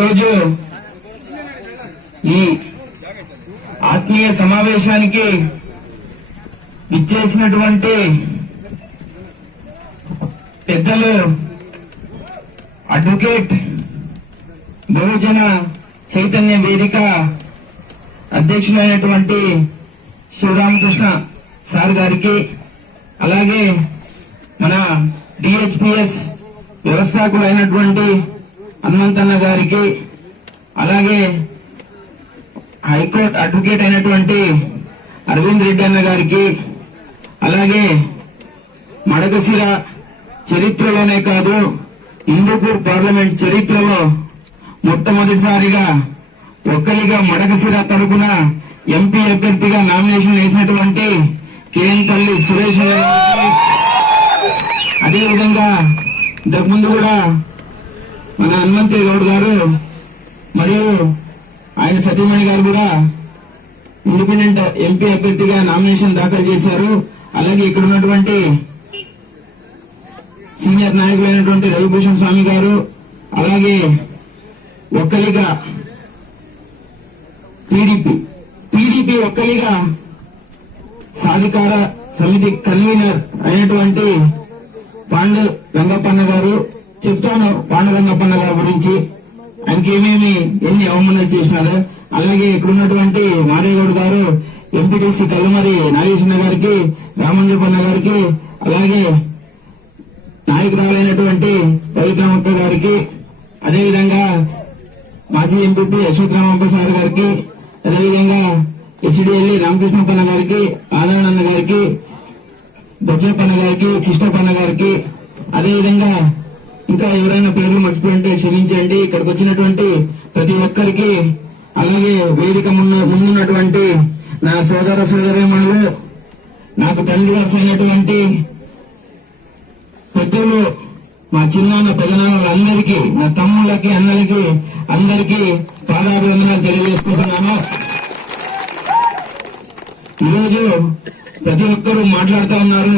ఈరోజు ఈ ఆత్మీయ సమావేశానికి ఇచ్చేసినటువంటి పెద్దలు అడ్వకేట్ బహుజన చైతన్య వేదిక అధ్యక్షులైనటువంటి శివరామకృష్ణ సార్ గారికి అలాగే మన డిహెచ్పిఎస్ వ్యవస్థాపకులైనటువంటి హనుమంతన్న గారికి అలాగే హైకోర్టు అడ్వకేట్ అయినటువంటి అరవింద్ రెడ్డి అన్న గారికి అలాగే మడగసిర చరిత్రలోనే కాదు హిందూపూర్ పార్లమెంట్ చరిత్రలో మొట్టమొదటిసారిగా ఒక్కరిగా మడగసిర తరపున ఎంపీ అభ్యర్థిగా నామినేషన్ వేసినటువంటి కేఎన్పల్లి సురేష్ అదేవిధంగా అదేవిధంగా ఇంతకుముందు కూడా మన హనుమంతి గౌడ్ గారు మరియు ఆయన సతీమణి గారు కూడా ఇండిపెండెంట్ ఎంపీ అభ్యర్థిగా నామినేషన్ దాఖలు చేశారు. అలాగే ఇక్కడ ఉన్నటువంటి సీనియర్ నాయకులైనటువంటి రవిభూషణ్ స్వామి గారు అలాగే ఒక్కలిగా టీడీపీ టీడీపీ ఒక్కలిగా సాధికార సమితి కన్వీనర్ అయినటువంటి పాండు రంగప్పన్న గారు చెప్తాను. పాండురంగప్పన్న గారి గురించి. ఆయనకి ఏమేమి ఎన్ని అవమానాలు చేసినారు. అలాగే ఇక్కడ ఉన్నటువంటి మారేగౌడ్ గారు ఎంపీటీసీ కల్లమరి నాగేశ్వర గారికి రామంజపన్న గారికి అలాగే నాయకురాలైనటువంటి రవికామక్క గారికి అదేవిధంగా మాజీ ఎంపీ యశ్వత్ సార్ గారికి అదేవిధంగా హెచ్డిఎల్లి రామకృష్ణప్పన్న గారికి ఆనందన్న గారికి బొజ్జప్పన్న గారికి కృష్ణపన్న గారికి అదేవిధంగా ఇంకా ఎవరైనా పేర్లు మర్చిపోయింటే క్షమించండి. ఇక్కడికి వచ్చినటువంటి ప్రతి ఒక్కరికి అలాగే వేదిక ముందు ముందున్నటువంటి నా సోదర సోదరీమణులు నాకు తండ్రి వరుస అయినటువంటి పెద్దలు మా చిన్నాన్న పెదనాన్నలందరికీ నా తమ్ముళ్ళకి అన్నలకి అందరికీ పాదాభివందనాలు తెలియజేసుకుంటున్నాను. ఈరోజు ప్రతి ఒక్కరూ మాట్లాడుతూ ఉన్నారు.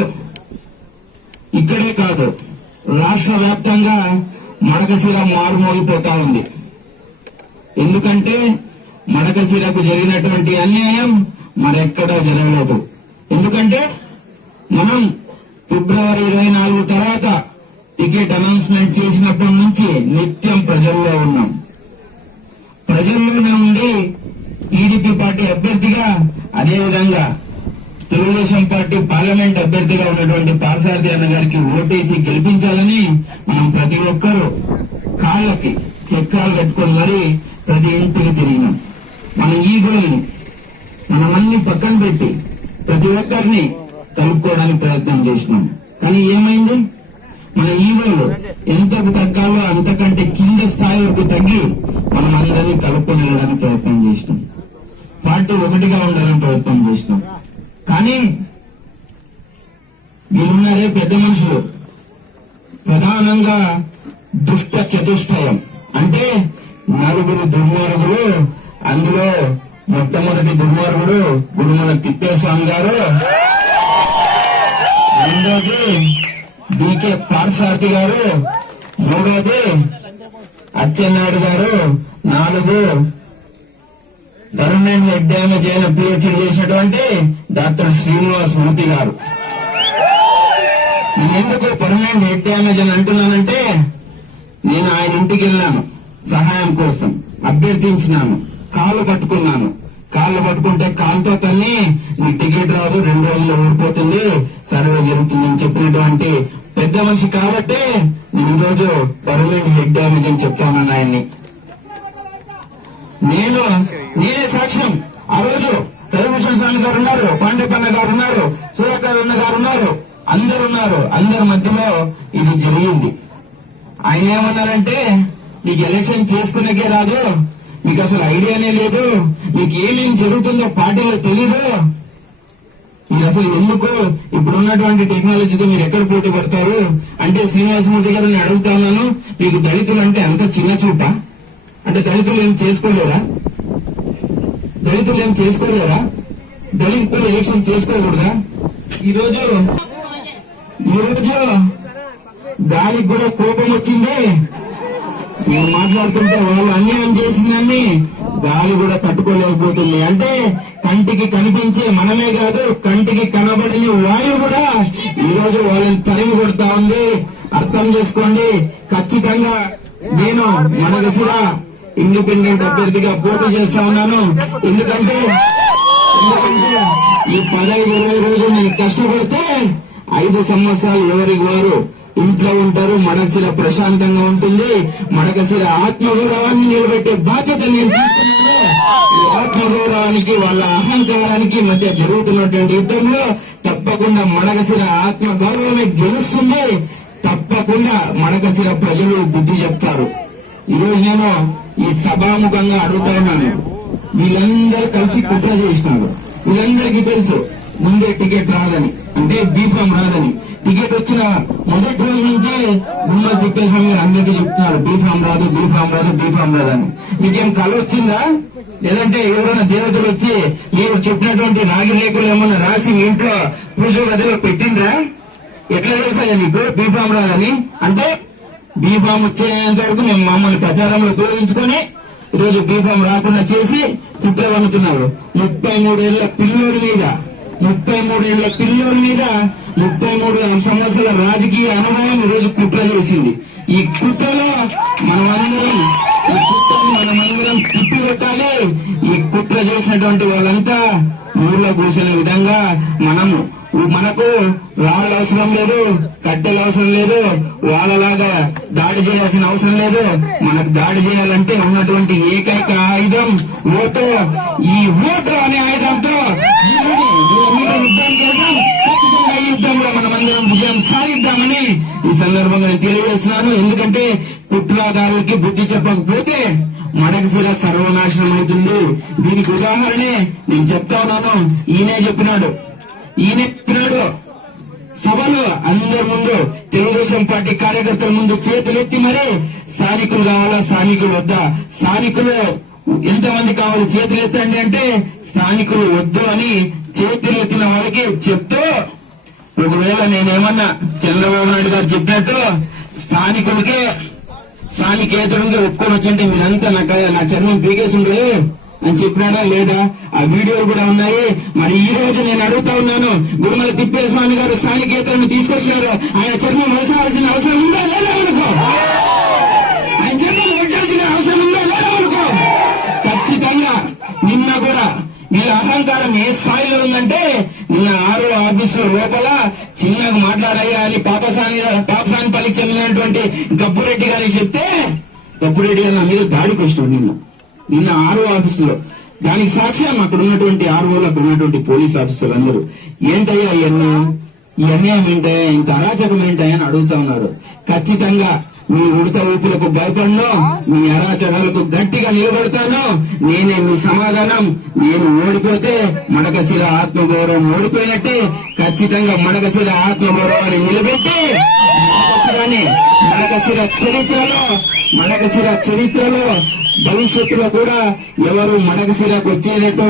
ఇక్కడే కాదు రాష్ట్ర వ్యాప్తంగా మడకశిర మారుమోగిపోతా ఉంది. ఎందుకంటే మడకశిరకు జరిగినటువంటి అన్యాయం మరెక్కడా జరగలేదు. ఎందుకంటే మనం ఫిబ్రవరి ఇరవై నాలుగు తర్వాత టికెట్ అనౌన్స్మెంట్ చేసినప్పటి నుంచి నిత్యం ప్రజల్లో ఉన్నాం. ప్రజల్లోనే ఉండి టీడీపీ పార్టీ అభ్యర్థిగా అదేవిధంగా తెలుగుదేశం పార్టీ పార్లమెంట్ అభ్యర్థిగా ఉన్నటువంటి పారసారథి అన్న గారికి ఓటేసి గెలిపించాలని మనం ప్రతి ఒక్కరూ కాళ్ళకి చక్రాలు కట్టుకొని మరి ప్రతి ఇంటికి తిరిగినాం. మన ఈగోల్ని మనమన్ని పక్కన పెట్టి ప్రతి ఒక్కరిని కలుపుకోవడానికి ప్రయత్నం చేసినాం. కానీ ఏమైంది? మన ఈగోలు ఎంతకు తగ్గాలో అంతకంటే కింద స్థాయి వరకు తగ్గి మనం అందరినీ కలుపుకొని వెళ్ళడానికి ప్రయత్నం చేసినాం. పార్టీ ఒకటిగా ఉండాలని ప్రయత్నం చేసినాం. కానీ వీళ్ళున్నారే పెద్ద మనుషులు. ప్రధానంగా దుష్ట చతుష్టయం. అంటే నలుగురు దుర్మార్గులు అందులో మొట్టమొదటి దుర్మార్గుడు గురుమల తిప్పేస్వామి గారు. రెండోది డికే పార్సారథి గారు. మూడోది అచ్చెన్నాయుడు గారు. నాలుగు గవర్నమెంట్ హెడ్ డ్యామేజ్ అయిన పిహెచ్డి చేసినటువంటి డాక్టర్ శ్రీనివాస్ మూర్తి గారు. నేను ఎందుకు పర్మనెంట్ హెడ్ డ్యామేజ్ అని అంటున్నానంటే నేను ఆయన ఇంటికి వెళ్ళాను సహాయం కోసం అభ్యర్థించినాను కాళ్ళు పట్టుకున్నాను. కాళ్ళు పట్టుకుంటే కాలుతో తల్లి నీ టికెట్ రాదు రెండు రోజుల్లో ఊడిపోతుంది సర్వే జరుగుతుంది అని చెప్పినటువంటి పెద్ద మనిషి కాబట్టి నేను ఈరోజు పర్మనెంట్ హెడ్ డ్యామేజ్ అని చెప్తా ఉన్నాను ఆయన్ని నేను నేనే సాక్ష్యం. ఆ రోజు రవిభూషణ్ స్వామి గారు ఉన్నారు పాండేపన్న గారు ఉన్నారు సూర్యకారు గారు ఉన్నారు. అందరు ఉన్నారు. అందరి మధ్యలో ఇది జరిగింది. ఆయన ఏమన్నారంటే నీకు ఎలక్షన్ చేసుకునేకే రాదు. మీకు అసలు ఐడియానే లేదు. మీకు ఏమేం జరుగుతుందో పార్టీలో తెలీదు. ఇది అసలు ఎందుకు? ఇప్పుడు ఉన్నటువంటి టెక్నాలజీతో మీరు ఎక్కడ పోటీ పడతారు? అంటే శ్రీనివాసమూర్తి గారు నేను అడుగుతున్నాను మీకు దళితులు అంటే అంత చిన్న చూపా? అంటే దళితులు ఏం చేసుకోలేరా? దళితులు ఏం చేసుకోలేరా? దళితులు ఎలక్షన్ చేసుకోకూడదా? ఈరోజు ఈరోజు గాలికి కూడా కోపం వచ్చింది. నేను మాట్లాడుతుంటే వాళ్ళు అన్యాయం చేసిందని గాలి కూడా తట్టుకోలేకపోతుంది. అంటే కంటికి కనిపించే మనమే కాదు కంటికి కనబడిన వాయువు కూడా ఈరోజు వాళ్ళని తరిమి కొడతా ఉంది. అర్థం చేసుకోండి. ఖచ్చితంగా నేను మనగసిర ఇండిపెండెంట్ అభ్యర్థిగా పోటీ చేస్తా ఉన్నాను. ఎందుకంటే ఎందుకంటే ఈ పదహైదు ఇరవై రోజులు నేను కష్టపడితే ఐదు సంవత్సరాలు ఎవరికి వారు ఇంట్లో ఉంటారు మడకశిల ప్రశాంతంగా ఉంటుంది. మడకశిల ఆత్మగౌరవాన్ని నిలబెట్టే బాధ్యత నేను తీసుకున్నాను. ఆత్మగౌరవానికి వాళ్ళ అహంకారానికి మధ్య జరుగుతున్నటువంటి యుద్ధంలో తప్పకుండా మడకశిల ఆత్మగౌరవమే గెలుస్తుంది. తప్పకుండా మడకశిల ప్రజలు బుద్ధి చెప్తారు. ఈరోజు నేను ఈ సభాముఖంగా అడుగుతా ఉన్నాను. వీళ్ళందరూ కలిసి కుట్ర చేసినారు వీళ్ళందరికీ తెలుసు ముందే టికెట్ రాదని అంటే బీఫామ్ రాదని. టికెట్ వచ్చిన మొదటి రోజు నుంచే గుమ్మల్ తిప్పేస్వామి గారు అందరికీ చెప్తున్నారు బీఫామ్ రాదు బీఫామ్ రాదు బీఫామ్ రాదని. మీకేం కళ వచ్చిందా? లేదంటే ఎవరైనా దేవతలు వచ్చి మీరు చెప్పినటువంటి నాగిరేకులు ఏమన్నా రాసి మీ ఇంట్లో పూజ గదిలో పెట్టిండ్రా? ఎట్లా తెలుసా నీకు? బీఫామ్ రాదని. అంటే బీఫామ్ వచ్చేంత వరకు మేము మమ్మల్ని ప్రచారంలో ఉపయోగించుకొని ఈరోజు బీఫామ్ రాకుండా చేసి కుట్ర వండుతున్నారు ముప్పై మూడేళ్ళ పిల్లోడి మీద ముప్పై మూడేళ్ళ పిల్లోడి మీద ముప్పై మూడు సంవత్సరాల రాజకీయ అనుభవం ఈరోజు కుట్ర చేసింది. ఈ కుట్రలో మనమందరం ఈ కుట్రను మనమందరం తిప్పి కొట్టాలి ఈ కుట్ర చేసినటువంటి వాళ్ళంతా ఊర్లో కూర్చునే విధంగా మనము మనకు రాళ్ళు అవసరం లేదు కట్టెలు అవసరం లేదు వాళ్ళలాగా దాడి చేయాల్సిన అవసరం లేదు. మనకు దాడి చేయాలంటే ఉన్నటువంటి ఏకైక ఆయుధం ఓటు. ఈ ఓటు అనే ఆయుధంతో ఈ యుద్ధం ఖచ్చితంగా ఈ యుద్ధంలో మనమందరం విజయం సాధిద్దామని ఈ సందర్భంగా నేను తెలియజేస్తున్నాను. ఎందుకంటే కుట్రాదారులకి బుద్ధి చెప్పకపోతే మడకశిల సర్వనాశనం అవుతుంది. దీనికి ఉదాహరణే నేను చెప్తా ఉన్నాను. ఈయనే చెప్పినాడు. ఈయన సభలో అందరి ముందు తెలుగుదేశం పార్టీ కార్యకర్తల ముందు చేతులెత్తి మరి స్థానికులు కావాలా స్థానికులు వద్దా? స్థానికులు ఎంతమంది కావాలి చేతులు ఎత్తండి అంటే స్థానికులు వద్దు అని చేతులు ఎత్తిన వాళ్ళకి చెప్తూ ఒకవేళ నేనేమన్నా చంద్రబాబు నాయుడు గారు చెప్పినట్టు స్థానికులకే స్థానికేతరుగా ఒప్పుకొని వచ్చింటే మీరంతా నా నా చర్మం పీకేసి ఉండలేదు అని చెప్పినాడా లేదా? ఆ వీడియోలు కూడా ఉన్నాయి. మరి ఈ రోజు నేను అడుగుతా ఉన్నాను గురుమల తిప్పేస్వామి గారు స్థానికేతరుని తీసుకొచ్చారు. ఆయన చర్మం వలసాల్సిన అవసరం ఉందా లేదా అనుకో? ఆయన చర్మం వలసాల్సిన అవసరం ఉందా లేదా అనుకో? ఖచ్చితంగా నిన్న కూడా వీళ్ళ అహంకారం ఏ స్థాయిలో ఉందంటే నిన్న ఆరో ఆఫీసు లోపల చిన్నగా మాట్లాడయ్యా అని పాపసాని పాపసానిపల్లికి చెందినటువంటి గబ్బురెడ్డి గారికి చెప్తే గబ్బురెడ్డి గారు నా మీద దాడికి వస్తుంది నిన్ను. నిన్న ఆరో ఆఫీసులో. దానికి సాక్ష్యం అక్కడ ఉన్నటువంటి ఆర్ఓలు అక్కడ ఉన్నటువంటి పోలీస్ ఆఫీసర్లు అందరూ. ఏంటయ్యా ఇవన్నీ ఈ అన్యాయం ఏంటయ్యా? ఇంత అరాచకం ఏంటయ్యా? అని అడుగుతా ఉన్నారు. ఖచ్చితంగా మీ ఉడత ఊపులకు భయపడను మీ అరాచకాలకు గట్టిగా నిలబడతాను. నేనే మీ సమాధానం. నేను ఓడిపోతే మడకశిల ఆత్మగౌరవం ఓడిపోయినట్టే ఖచ్చితంగా మడకశిల ఆత్మగౌరవాన్ని నిలబెట్టి మడకశిరాన్ని మడకశిర చరిత్రలో మడకశిర చరిత్రలో భవిష్యత్తులో కూడా ఎవరు మడకశిరకు వచ్చేటట్టు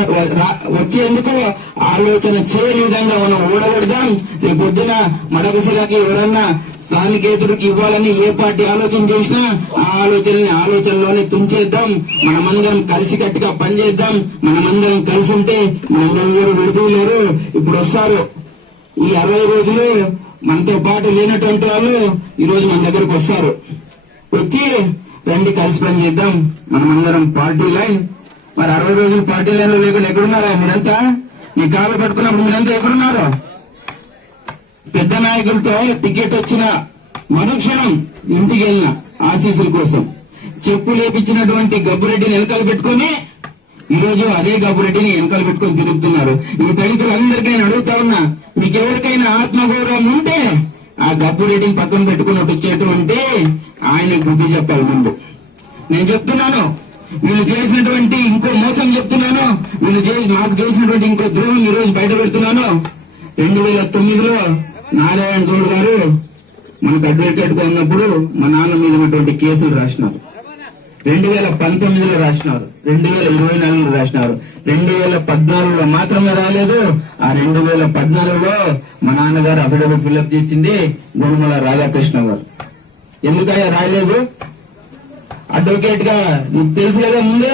వచ్చేందుకు ఆలోచన చేయని విధంగా మనం ఓడగొడదాం రేపు పొద్దున మడకశిరకి ఎవరన్నా స్థానికేతుడికి ఇవ్వాలని ఏ పార్టీ ఆలోచన చేసినా ఆ ఆలోచనని ఆలోచనలోనే తుంచేద్దాం. మనమందరం కలిసి కట్టుగా పనిచేద్దాం. మనమందరం కలిసి ఉంటే మనందరూ విడుతూ లేరు ఇప్పుడు వస్తారు. ఈ అరవై రోజులు మనతో పాటు లేనటువంటి వాళ్ళు ఈ రోజు మన దగ్గరకు వస్తారు. వచ్చి రండి కలిసి పని చేద్దాం. మనమందరం పార్టీ లైన్. మరి అరవై రోజులు పార్టీ లైన్లో లేకుండా ఎక్కడున్నారా? మీరంతా? మీ కాలు పట్టుకున్నప్పుడు మీరంతా ఎక్కడున్నారు? పెద్ద నాయకులతో టికెట్ వచ్చిన మరుక్షణం ఇంటికి వెళ్ళిన ఆశీస్సుల కోసం. చెప్పు లేపించినటువంటి గబ్బురెడ్డిని వెనకాల పెట్టుకొని ఈ రోజు అదే గబ్బురెడ్డిని వెనకాల పెట్టుకొని తిరుగుతున్నారు. ఈ దళితులందరికీ నేను అడుగుతా ఉన్నా మీకు ఎవరికైనా ఆత్మగౌరవం ఉంటే ఆ గబ్బురెడ్డిని పక్కన పెట్టుకున్నట్టు వచ్చేటువంటి ఆయన బుద్ధి చెప్పాలి ముందు. నేను చెప్తున్నాను వీళ్ళు చేసినటువంటి ఇంకో మోసం చెప్తున్నాను వీళ్ళు చేసి మాకు చేసినటువంటి ఇంకో ద్రోహం ఈ రోజు బయట పెడుతున్నాను. రెండు వేల తొమ్మిదిలో నారాయణ గౌడ్ గారు మనకు అడ్వకేట్గా ఉన్నప్పుడు మా నాన్న మీద ఉన్నటువంటి కేసులు రాసినారు. రెండు వేల పంతొమ్మిదిలో రాసినారు రెండు వేల ఇరవై నాలుగులో రాసినారు. రెండు వేల పద్నాలుగులో మాత్రమే రాలేదు ఆ రెండు వేల పద్నాలుగులో మా నాన్నగారు అఫిడవిట్ ఫిల్అప్ చేసింది గుణమల రాధాకృష్ణ గారు. ఎందుకయ్యా రాయలేదు? అడ్వకేట్గా నీకు తెలుసు కదా ముందే?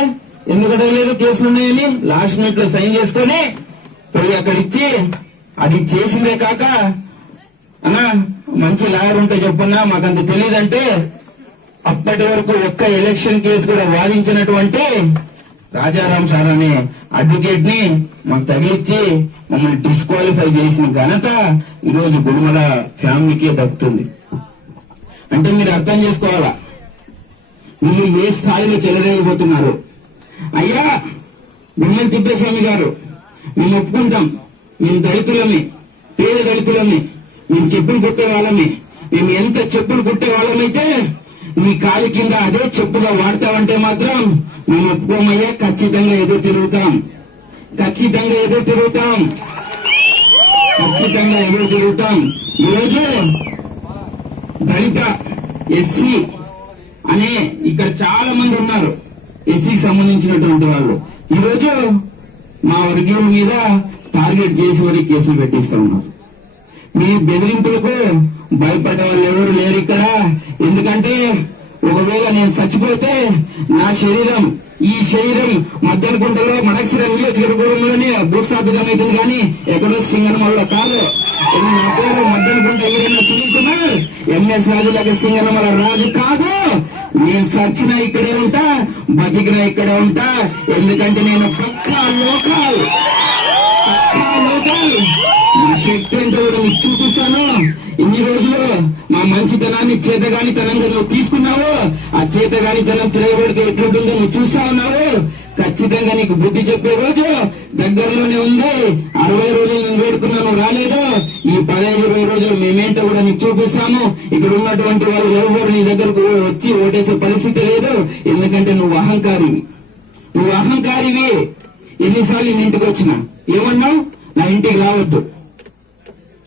ఎందుకు అడగలేదు? కేసులు ఉన్నాయని లాస్ట్ మినిట్లో సైన్ చేసుకొని పోయి అక్కడ ఇచ్చి అది చేసిందే కాక అన్నా మంచి లాయర్ ఉంటే చెప్పన్నా మాకంత తెలియదంటే అప్పటి వరకు ఒక్క ఎలక్షన్ కేసు కూడా వాదించినటువంటి రాజారాం సార్ అనే అడ్వకేట్ని మాకు తగిలిచ్చి మమ్మల్ని డిస్క్వాలిఫై చేసిన ఘనత ఈరోజు గుడిమల ఫ్యామిలీకే దక్కుతుంది. అంటే మీరు అర్థం చేసుకోవాలా? మీరు ఏ స్థాయిలో చెలరేగిపోతున్నారు? అయ్యా మిమ్మల్ని తిప్పేస్వామి గారు మేము ఒప్పుకుంటాం. మేము దళితులమే పేద దళితులమే మేము చెప్పులు కుట్టే వాళ్ళమే మేము ఎంత చెప్పులు కుట్టే వాళ్ళమైతే మీ కాలి కింద అదే చెప్పుగా వాడతామంటే మాత్రం మేము ఒప్పుకోమయ్యా ఖచ్చితంగా ఎదురు తిరుగుతాం. ఖచ్చితంగా ఎదురు తిరుగుతాం. ఖచ్చితంగా ఎదురు తిరుగుతాం. ఈరోజు దళిత ఎస్సీ అనే ఇక్కడ చాలా మంది ఉన్నారు. ఎస్సీకి సంబంధించినటువంటి వాళ్ళు. ఈరోజు మా వర్గీయుల మీద టార్గెట్ చేసి మరి కేసులు పెట్టిస్తూ ఉన్నారు. మీ బెదిరింపులకు భయపడే వాళ్ళు ఎవరు లేరు ఇక్కడ. ఎందుకంటే ఒకవేళ నేను చచ్చిపోతే నా శరీరం ఈ శరీరం మధ్యనుకుంటలో మడక్సిర నియోజకవర్గంలోనే భూస్థాపితమవుతుంది కానీ ఎక్కడో సింగనమల్ల కాదు. నా పేరు మధ్యనుకుంట ఈరైన సునీల్ కుమార్. ఎంఎస్ రాజులాగా సింగనమల రాజు కాదు. నేను సచ్చిన ఇక్కడే ఉంటా బతికినా ఇక్కడే ఉంటా. ఎందుకంటే నేను పక్కా లోకాల్. పక్కా లోకాల్. నా శక్తి ఏంటో కూడా చూపిస్తాను? ఇన్ని రోజులు మా మంచితనాన్ని చేతగానితనంగా నువ్వు తీసుకున్నావు ఆ చేతగానితనం తిరగబడితే ఎట్లుంటుందో నువ్వు చూస్తా ఉన్నావు? ఖచ్చితంగా నీకు బుద్ధి చెప్పే రోజు దగ్గరలోనే ఉంది. అరవై రోజులు నేను వేడుకున్నాను రాలేదు? ఈ పదహైదు ఇరవై రోజులు మేమేంటో కూడా నీకు చూపిస్తాము. ఇక్కడ ఉన్నటువంటి వాళ్ళు ఎవరు నీ దగ్గరకు వచ్చి ఓటేసే పరిస్థితి లేదు. ఎందుకంటే నువ్వు అహంకారివి నువ్వు అహంకారివి. ఎన్నిసార్లు నేను ఇంటికి వచ్చినా? ఏమన్నావు? నా ఇంటికి రావద్దు.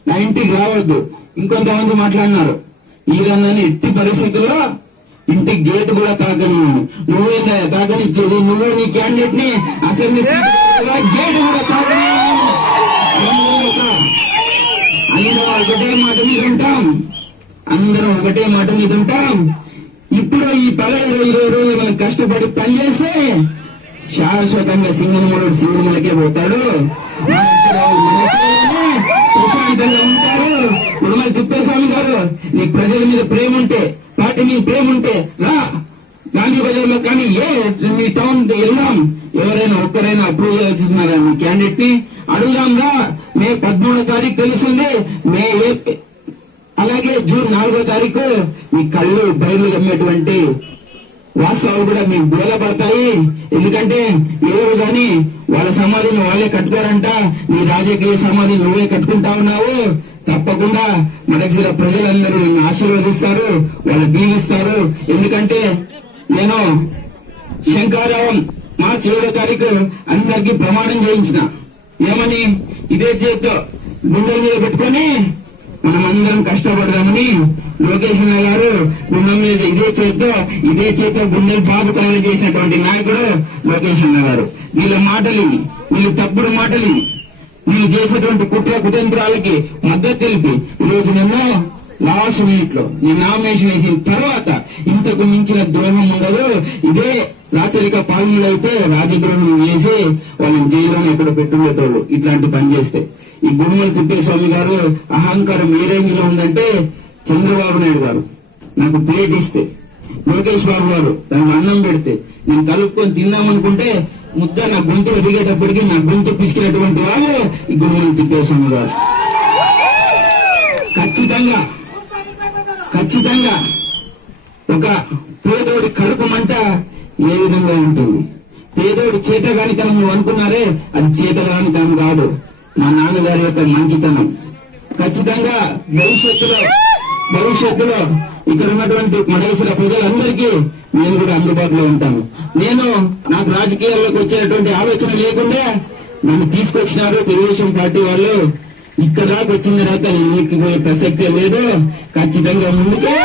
నైన్టీకి రావద్దు. ఇంకొంతమంది మాట్లాడినారు. ఈగన్నాని ఎట్టి పరిస్థితుల్లో ఇంటి గేట్ కూడా తాకను నువ్వేందా తాకనిచ్చేది? నువ్వు నీ క్యాండిడేట్ని అసెంబ్లీ గేట్ కూడా తాకని అయినా ఒకటే మాట మీద ఉంటాం. అందరం ఒకటే మాట మీద ఉంటాం. ఇప్పుడు ఈ పదహైదు ఇరవై రోజులు మనం కష్టపడి పనిచేస్తే శాశ్వతంగా సింగనమలుడు సింగనమలకే పోతాడు. ప్రశాంతంగా ఉంటారు. ఉడమల తిప్పేస్వామి గారు నీ ప్రజల మీద ప్రేమ ఉంటే పార్టీ మీద ప్రేమ ఉంటే రా. గాంధీ బజార్లో కానీ ఏ మీ టౌన్ వెళ్దాం. ఎవరైనా ఒక్కరైనా అప్రూవ్ చేస్తున్నారా మీ క్యాండిడేట్ని. అడుగుదాం రా. మే పదమూడో తారీఖు తెలుస్తుంది. మే ఏ అలాగే జూన్ నాలుగో తారీఖు మీ కళ్ళు బయలు గమ్మేటువంటి వాస్తవాలు కూడా మీకు బోధపడతాయి ఎందుకంటే ఎవరు కానీ వాళ్ళ సమాధిని వాళ్ళే కట్టుకోరంట. నీ రాజకీయ సమాధి నువ్వే కట్టుకుంటా ఉన్నావు. తప్పకుండా మనకి ప్రజలందరూ నిన్ను ఆశీర్వదిస్తారు. వాళ్ళు దీవిస్తారు. ఎందుకంటే నేను శంకారావం మార్చి ఏడో తారీఖు అందరికీ ప్రమాణం చేయించిన. ఏమని? ఇదే చేత్తో గుండెల మీద పెట్టుకొని మనమందరం కష్టపడదామని లోకేష్ అన్న గారు గుండెల మీద ఇదే చేత్తో ఇదే చేత్తో గుండె బాబు తయారు చేసినటువంటి నాయకుడు లోకేష్ అన్న గారు. వీళ్ళ మాటలు ఇవి వీళ్ళ తప్పుడు మాటలు ఇవి వీళ్ళు చేసేటువంటి కుట్ర కుతంత్రాలకి మద్దతు తెలిపి ఈరోజు నిన్న లాస్ట్ మినిట్లో నేను నామినేషన్ వేసిన తర్వాత ఇంతకు మించిన ద్రోహం ఉండదు. ఇదే రాచరిక పాలనలో అయితే రాజద్రోహం చేసి వాళ్ళని జైల్లోనే ఎక్కడ పెట్టుండేటోళ్ళు ఇట్లాంటి పని చేస్తే. ఈ గుమ్మల తిప్పేస్వామి గారు అహంకారం ఏ రేంజ్లో ఉందంటే చంద్రబాబు నాయుడు గారు. నాకు ప్లేట్ ఇస్తే. లోకేష్ బాబు గారు దానికి అన్నం పెడితే. నేను కలుపుకొని తిందామనుకుంటే ముద్ద నా గొంతు ఎదిగేటప్పటికి నా గొంతు పిసికినటువంటి వాళ్ళు ఈ గుమ్మల తిప్పేస్వామి గారు. ఖచ్చితంగా ఖచ్చితంగా ఒక పేదోడి కడుపు మంట ఏ విధంగా ఉంటుంది? పేదోడు చేతగానితనం నువ్వు అనుకున్నారే అది చేతగానితనం కాదు. మా నాన్నగారి యొక్క మంచితనం. ఖచ్చితంగా భవిష్యత్తులో భవిష్యత్తులో ఇక్కడ ఉన్నటువంటి మడగసిన ప్రజలందరికీ నేను కూడా అందుబాటులో ఉంటాను. నేను నాకు రాజకీయాల్లోకి వచ్చేటువంటి ఆలోచన లేకుండా నన్ను తీసుకొచ్చినారు తెలుగుదేశం పార్టీ వాళ్ళు. ఇక్కడ దాకా వచ్చిన తర్వాత నీకు ప్రసక్తే లేదు. ఖచ్చితంగా ముందుకే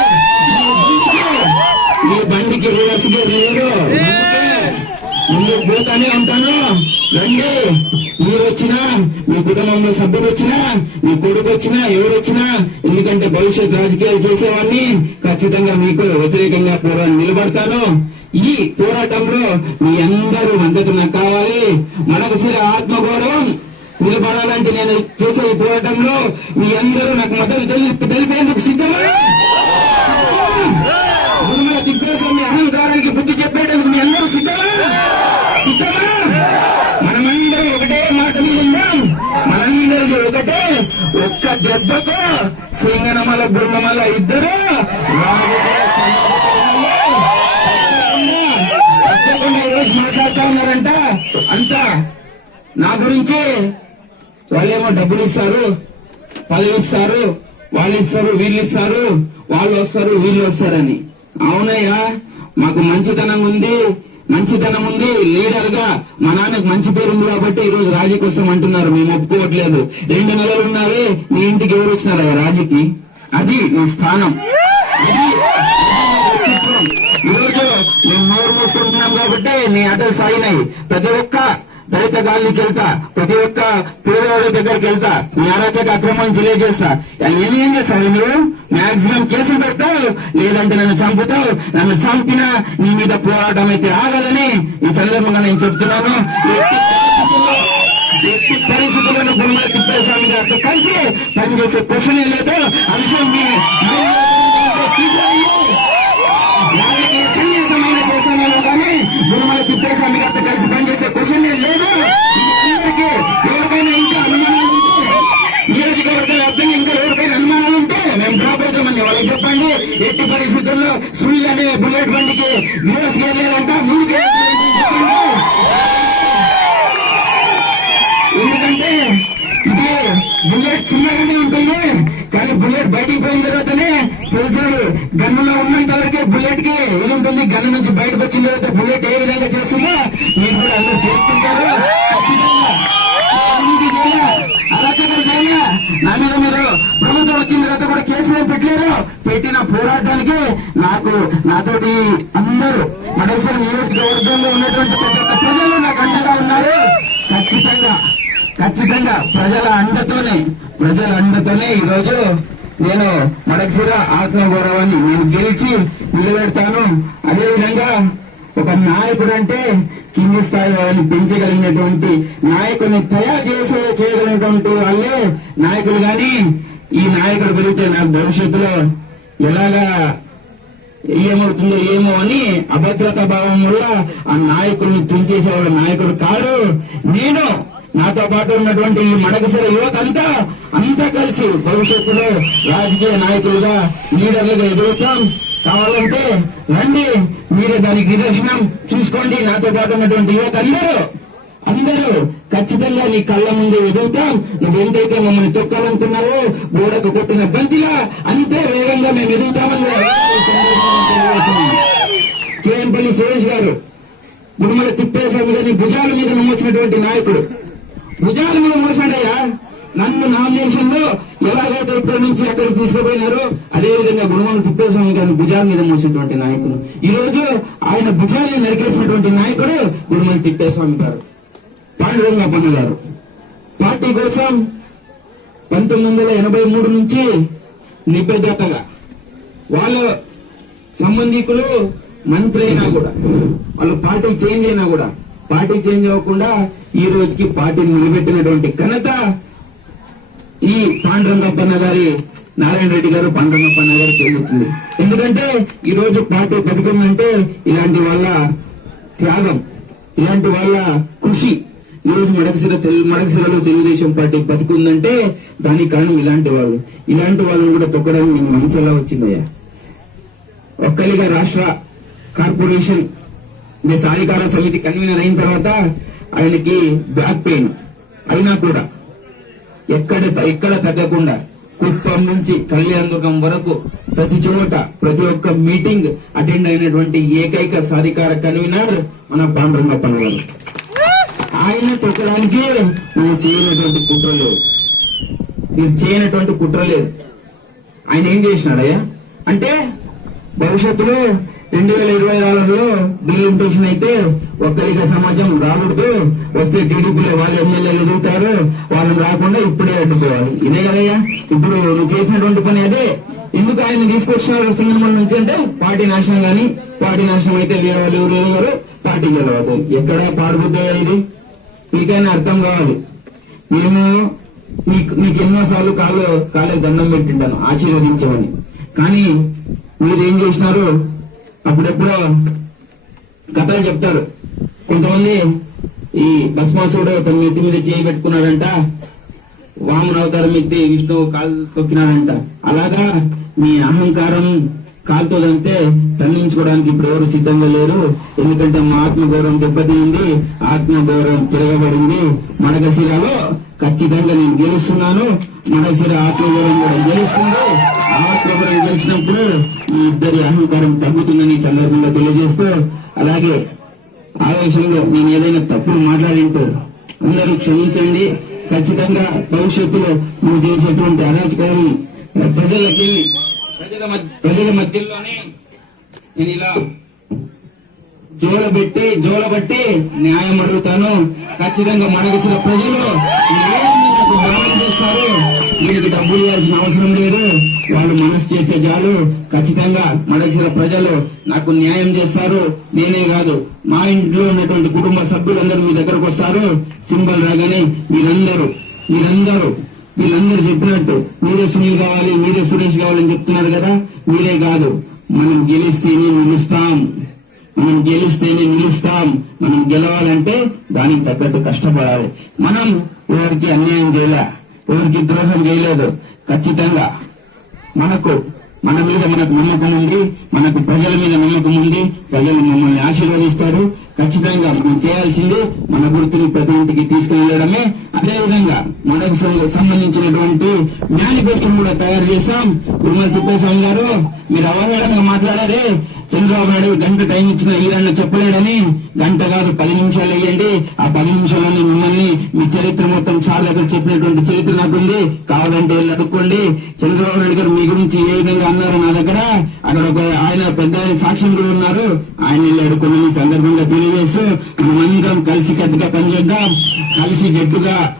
నీ బండి రివర్స్ ముందు పోతానే ఉంటాను రండి మీరు వచ్చినా మీ కుటుంబంలో సభ్యులు వచ్చినా మీ కొడుకు వచ్చినా ఎవరు వచ్చినా ఎందుకంటే భవిష్యత్ రాజకీయాలు చేసేవాడిని ఖచ్చితంగా మీకు వ్యతిరేకంగా పోరా నిలబడతాను. ఈ పోరాటంలో మీ అందరూ మద్దతు నాకు కావాలి మనకు సరే ఆత్మగౌరవం నిలబడాలంటే నేను చేసే ఈ పోరాటంలో మీ అందరూ నాకు మద్దతు తెలిపేందుకు సిద్ధమా భూమిలో మీ అహంకారానికి బుద్ధి చెప్పేటందుకు మీ అందరూ సిద్ధమా? సిద్ధమా? మనమందరం ఒకటే మాట మీద ఉందాం మనందరికీ ఒకటే. ఒక్క దెబ్బతో సింగనమల బృందమల ఇద్దరు రాజకీయ సమీకరణలో మాట్లాడుతా ఉన్నారంట అంతా నా గురించి వాళ్ళేమో డబ్బులు ఇస్తారు పదవి ఇస్తారు వాళ్ళు ఇస్తారు వీళ్ళు ఇస్తారు వాళ్ళు వస్తారు వీళ్ళు వస్తారని. అవునయ్యా మాకు మంచితనం ఉంది మంచితనం ఉంది. లీడర్గా మా నాన్నకు మంచి పేరు ఉంది కాబట్టి ఈ రోజు రాజీకి వస్తాం అంటున్నారు. మేము ఒప్పుకోవట్లేదు. రెండు నెలలు ఉన్నారే మీ ఇంటికి ఎవరు వచ్చినారయ్యా రాజీకి? అది మీ స్థానం. ఈరోజు మేము నోరు మూసుకుంటున్నాం కాబట్టి నీ ఆటలు సాగినాయి. ప్రతి ఒక్క దళిత గాలికి వెళ్తా ప్రతి ఒక్క పేదవాడి దగ్గరికి వెళ్తా నీ అరాచక అక్రమం తెలియజేస్తా ఏం ఏం చేస్తావు నువ్వు మాక్సిమం కేసులు పెడతావు లేదంటే నన్ను చంపుతావు. నన్ను చంపిన నీ మీద పోరాటం అయితే ఆగదని ఈ సందర్భంగా నేను చెప్తున్నాను. ఎట్టి పరిస్థితులను గురుమల తిప్పేస్వామి గారితో కలిసి పనిచేసే క్వశ్చన్ లేదు? అంశం మీ మీ సన్యాసమైన కానీ గురుమల తిప్పేస్వామి గారితో కలిసి క్వశ్చన్ లేదు? అందరికీ ఎవరికైనా ఇంకా అనుమానాలు ఉంటే నియోజకవర్గ వ్యాప్తంగా ఇంకా ఎవరికైనా అనుమానాలు ఉంటే మేము డ్రాప్ అవుతామని వాళ్ళకి చెప్పండి ఎట్టి పరిస్థితుల్లో సుయ్ అనే బుల్లెట్ బండికి యూఎస్ గేర్లేదంట మూడు ఎందుకంటే ఇది బుల్లెట్ చిన్నగానే ఉంటుంది కానీ బుల్లెట్ బయటికి పోయిన తర్వాతనే తెలుసాడు గన్నులో ఉన్నంత వరకే బుల్లెట్కి ఇది ఉంటుంది గన్ను నుంచి బయటకు వచ్చిన తర్వాత బుల్లెట్ ఏ విధంగా చేస్తుందో అందరూ తెలుసుకుంటారు నా మీద మీరు ప్రభుత్వం వచ్చిన తర్వాత కూడా కేసులు పెట్టలేరు. పెట్టిన పోరాటానికి నాకు నాతోటి అందరూ మడేశ్వర నియోజకవర్గంలో ఉన్నటువంటి ప్రతి ఒక్క ప్రజలు నాకు అండగా ఉన్నారు. ఖచ్చితంగా ఖచ్చితంగా ప్రజల అండతోనే ప్రజల అండతోనే ఈరోజు నేను మడక్సిర ఆత్మగౌరవాన్ని నేను గెలిచి నిలబెడతాను. అదేవిధంగా ఒక నాయకుడు అంటే కింది స్థాయి వాళ్ళని పెంచగలిగినటువంటి నాయకుల్ని తయారు చేసే చేయగలిగినటువంటి వాళ్ళే నాయకులు. గాని ఈ నాయకుడు పెరిగితే నాకు భవిష్యత్తులో ఎలాగా ఏమవుతుందో ఏమో అని అభద్రతా భావం వల్ల ఆ నాయకుడిని తుంచేసేవాడు నాయకుడు కాడు. నేను నాతో పాటు ఉన్నటువంటి ఈ మడకసర యువత అంతా అంతా కలిసి భవిష్యత్తులో రాజకీయ నాయకులుగా లీడర్లుగా ఎదుగుతాం. కావాలంటే రండి. మీరే దానికి నిదర్శనం చూసుకోండి. నాతో పాటు ఉన్నటువంటి యువత అందరూ అందరూ ఖచ్చితంగా నీ కళ్ళ ముందు ఎదుగుతాం. నువ్వు ఎంతైతే మమ్మల్ని తొక్కాలనుకున్నావో గోడకు కొట్టిన బంతిగా అంతే వేగంగా మేము ఎదుగుతామని ఈ కేఎంపల్లి సురేష్ గారు గుడిమల తిప్పేశ్వరం గారిని భుజాల మీద నమ్మొచ్చినటువంటి నాయకుడు. భుజాల మీద మోసాడయ్యా నన్ను నామినేషన్లో ఎలాగైతే ఇక్కడి నుంచి అక్కడికి తీసుకుపోయినారో అదే విధంగా తిప్పేస్వామి గారిని భుజాల మీద మోసినటువంటి నాయకుడు. ఈ రోజు ఆయన భుజాన్ని నరికేసినటువంటి నాయకుడు గుడిమల తిప్పేస్వామి గారు. పాండురంగ గారు. పార్టీ కోసం పంతొమ్మిది వందల ఎనభై మూడు నుంచి నిబద్ధతగా వాళ్ళ సంబంధికులు మంత్రి అయినా కూడా వాళ్ళు పార్టీ చేంజ్ అయినా కూడా పార్టీ చేంజ్ అవ్వకుండా ఈ రోజుకి పార్టీని నిలబెట్టినటువంటి ఘనత ఈ పాండురంగప్పన్న గారి నారాయణ రెడ్డి గారు పాండురంగప్పన్న గారు చెల్లుతుంది ఎందుకంటే ఈ రోజు పార్టీ బతికుందంటే ఇలాంటి వాళ్ళ త్యాగం ఇలాంటి వాళ్ళ కృషి. ఈ రోజు మడకసిర మడకసిరలో తెలుగుదేశం పార్టీ బతుకుందంటే దానికి కారణం ఇలాంటి వాళ్ళు. ఇలాంటి వాళ్ళని కూడా తొక్కడానికి నేను మనసు ఎలా వచ్చిందయ్యా. ఒక్కలిగా రాష్ట్ర కార్పొరేషన్ సాధికార సమితి కన్వీనర్ అయిన తర్వాత ఆయనకి బ్యాక్ పెయిన్. అయినా కూడా ఎక్కడ ఎక్కడ తగ్గకుండా కుప్పం నుంచి కళ్యాణదుర్గం వరకు ప్రతి చోట ప్రతి ఒక్క మీటింగ్ అటెండ్ అయినటువంటి ఏకైక సాధికార కన్వీనర్ మన పాండురంగప్పన్న గారు. ఆయన తొక్కడానికి నువ్వు చేయనటువంటి కుట్ర లేదు. మీరు చేయనటువంటి కుట్ర లేదు. ఆయన ఏం చేసినాడయ్యా? అంటే భవిష్యత్తులో రెండు వేల ఇరవై నాలుగులో డిలిమిటేషన్ అయితే ఒక్కరిక సమాజం రాకూడదు. వస్తే టీడీపీలో వాళ్ళు ఎమ్మెల్యేలు ఎదుగుతారు. వాళ్ళని రాకుండా ఇప్పుడే అడ్డుకోవాలి. ఇదే కదయ్యా? ఇప్పుడు నువ్వు చేసినటువంటి పని అదే. ఎందుకు ఆయన తీసుకొచ్చినారు సింగనమల నుంచి అంటే పార్టీ నాశనం కానీ పార్టీ నాశనం అయితే లేవాలి. ఎవరు ఎవరు పార్టీ గెలవదు. ఎక్కడ పాడుబుద్దా ఇది? మీకైనా అర్థం కావాలి. మేము మీకు మీకు ఎన్నోసార్లు కాళ్ళు కాళ్ళకి దండం పెట్టింటాను. ఆశీర్వదించమని. కానీ మీరు ఏం చేసినారు? అప్పుడెప్పుడో కథలు చెప్తారు. కొంతమంది ఈ భస్మాసుడు తన ఎత్తి మీద చేయి పెట్టుకున్నాడంట వామన అవతారం ఎత్తి విష్ణువు కాలు తొక్కినాడంట. అలాగా మీ అహంకారం కాలుతో దంతే తరలించుకోవడానికి ఇప్పుడు ఎవరు సిద్ధంగా లేరు. ఎందుకంటే మా ఆత్మగౌరవం దెబ్బతింది ఆత్మగౌరవం తిరగబడింది. మడగశిరలో ఖచ్చితంగా నేను గెలుస్తున్నాను. మనసరి ఆత్మగౌరవం కూడా గెలుస్తుంది ఆత్మగౌరవం గెలిచినప్పుడు ఈ ఇద్దరి అహంకారం తగ్గుతుందని సందర్భంగా తెలియజేస్తూ అలాగే ఆవేశంలో నేను ఏదైనా తప్పులు మాట్లాడింటూ అందరూ క్షమించండి. ఖచ్చితంగా భవిష్యత్తులో నువ్వు చేసేటువంటి అరాచకాన్ని ప్రజలకి ప్రజల మధ్య ప్రజల మధ్యలోనే నేను ఇలా జోలబెట్టి జోలబట్టి న్యాయం అడుగుతాను. ఖచ్చితంగా మడగసిన ప్రజలు న్యాయాన్ని నాకు చేస్తారు వీళ్ళకి డబ్బులు ఇవ్వాల్సిన అవసరం లేదు. వాళ్ళు మనసు చేసే చాలు ఖచ్చితంగా మడగసిన ప్రజలు నాకు న్యాయం చేస్తారు. నేనే కాదు మా ఇంట్లో ఉన్నటువంటి కుటుంబ సభ్యులందరూ మీ దగ్గరకు వస్తారు. సింబల్ రాగానే మీరందరూ మీరందరూ వీళ్ళందరూ చెప్పినట్టు మీరే సునీల్ కావాలి మీరే సురేష్ కావాలని చెప్తున్నారు కదా? మీరే కాదు. మనం గెలిస్తేనే నిలుస్తాం. మనం గెలిస్తేనే నిలుస్తాం. మనం గెలవాలంటే దానికి తగ్గట్టు కష్టపడాలి. మనం ఎవరికి అన్యాయం చేయలే. ఎవరికి ద్రోహం చేయలేదు. ఖచ్చితంగా. మనకు మన మీద మనకు నమ్మకం ఉంది మనకు ప్రజల మీద నమ్మకం ఉంది ప్రజలు మమ్మల్ని ఆశీర్వదిస్తారు. ఖచ్చితంగా మనం చేయాల్సింది మన గుర్తుని ప్రతి ఇంటికి తీసుకుని అదేవిధంగా మనకు సంబంధించినటువంటి మేనిఫెస్టో కూడా తయారు చేస్తాం తిప్పేస్వామి గారు మీరు అవగాహన మాట్లాడారే. చంద్రబాబు నాయుడు గంట టైం ఇచ్చిన ఈరన్న చెప్పలేడని గంట కాదు పది నిమిషాలు వేయండి ఆ పది నిమిషాలని మిమ్మల్ని మీ చరిత్ర మొత్తం సార్ దగ్గర చెప్పినటువంటి చరిత్ర నాకుంది. కావాలంటే వెళ్ళి అడుక్కోండి. చంద్రబాబు నాయుడు గారు మీ గురించి ఏ విధంగా అన్నారు నా దగ్గర? అక్కడ ఒక ఆయన పెద్ద సాక్ష్యం కూడా ఉన్నారు. ఆయన వెళ్ళి అడుక్కున్న సందర్భంగా తెలియజేస్తూ మనమందరం కలిసి కట్టుగా పనిచేద్దాం. కలిసి జట్టుగా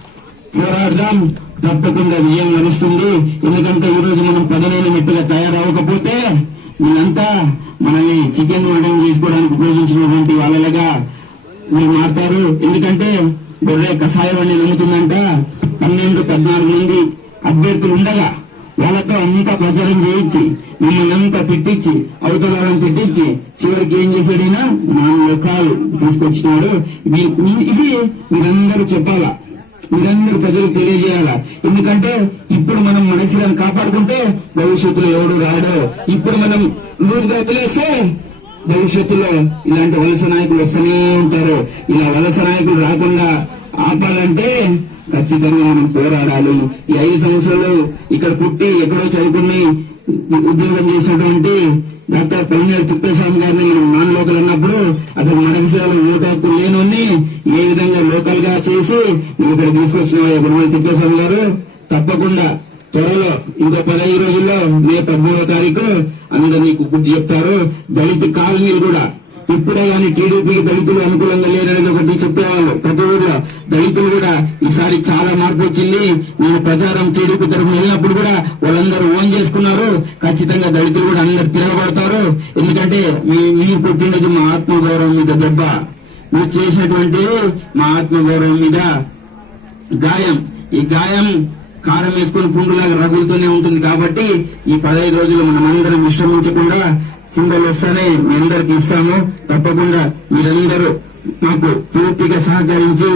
పోరాడదాం. తప్పకుండా విజయం వరిస్తుంది. ఎందుకంటే ఈ రోజు మనం పదనైన మెట్టుగా తయారవకపోతే మీరంతా మనల్ని చికెన్ మటన్ చేసుకోవడానికి ఉపయోగించినటువంటి వాళ్ళలాగా మీరు మారుతారు. ఎందుకంటే గొర్రె కషాయం అనేది అమ్ముతుందంట. పన్నెండు పద్నాలుగు మంది అభ్యర్థులు ఉండగా వాళ్ళతో అంతా ప్రచారం చేయించి మిమ్మల్ని అంతా తిట్టించి అవతల తిట్టించి చివరికి ఏం చేశాడైనా నాలుగు లోకాలు తీసుకొచ్చినాడు. ఇది మీరందరూ చెప్పాలా? మీరందరూ ప్రజలకు తెలియజేయాలా? ఎందుకంటే ఇప్పుడు మనం మనసులను కాపాడుకుంటే భవిష్యత్తులో ఎవడు రాడు. ఇప్పుడు మనం లూరుగా వదిలేస్తే భవిష్యత్తులో ఇలాంటి వలస నాయకులు వస్తూనే ఉంటారు. ఇలా వలస నాయకులు రాకుండా ఆపాలంటే ఖచ్చితంగా మనం పోరాడాలి. ఈ ఐదు సంవత్సరాలు ఇక్కడ పుట్టి ఎక్కడో చదువుకుని ఉద్యోగం చేసినటువంటి డాక్టర్ పైనర్ తిప్పేస్వామి గారిని మనం నాన్ లోకల్ అన్నప్పుడు అసలు మడకసేవలు ఓటు హక్కు ఏ విధంగా లోకల్గా చేసి నువ్వు ఇక్కడ తీసుకొచ్చిన గురుమల తిప్పేస్వామి గారు? తప్పకుండా. త్వరలో ఇంకో పదహైదు రోజుల్లో మే పదమూడవ తారీఖు అందరు నీకు గుర్తు చెప్తారు. దళిత కాలనీలు కూడా ఇప్పుడే కానీ టీడీపీకి దళితులు అనుకూలంగా లేరనేది ఒకటి చెప్పేవాళ్ళు. ప్రతి ఊర్లో దళితులు కూడా ఈసారి చాలా మార్పు వచ్చింది. నేను ప్రచారం టీడీపీ తరఫున వెళ్ళినప్పుడు కూడా వాళ్ళందరూ ఓన్ చేసుకున్నారు. ఖచ్చితంగా దళితులు కూడా అందరు తిరగబడతారు. ఎందుకంటే మీ మీరు పుట్టినది మా ఆత్మగౌరవం మీద దెబ్బ. మీరు చేసినటువంటి మా ఆత్మగౌరవం మీద గాయం. ఈ గాయం కారం వేసుకుని పుండులాగా రగులుతూనే ఉంటుంది కాబట్టి ఈ పదహైదు రోజులు మనమందరం విశ్రమించకుండా సింబల్ వస్తానే మీ అందరికి ఇస్తాము. తప్పకుండా మీరందరూ మాకు పూర్తిగా సహకరించి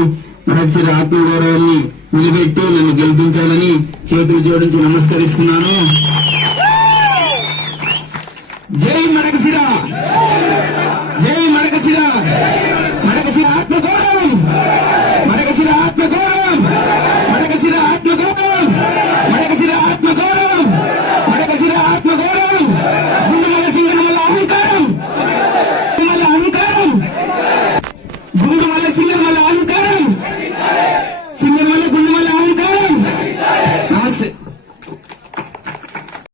మరొకసారి ఆత్మగౌరవాన్ని నిలబెట్టి నన్ను గెలిపించాలని చేతులు జోడించి నమస్కరిస్తున్నాను. జై మరకశిర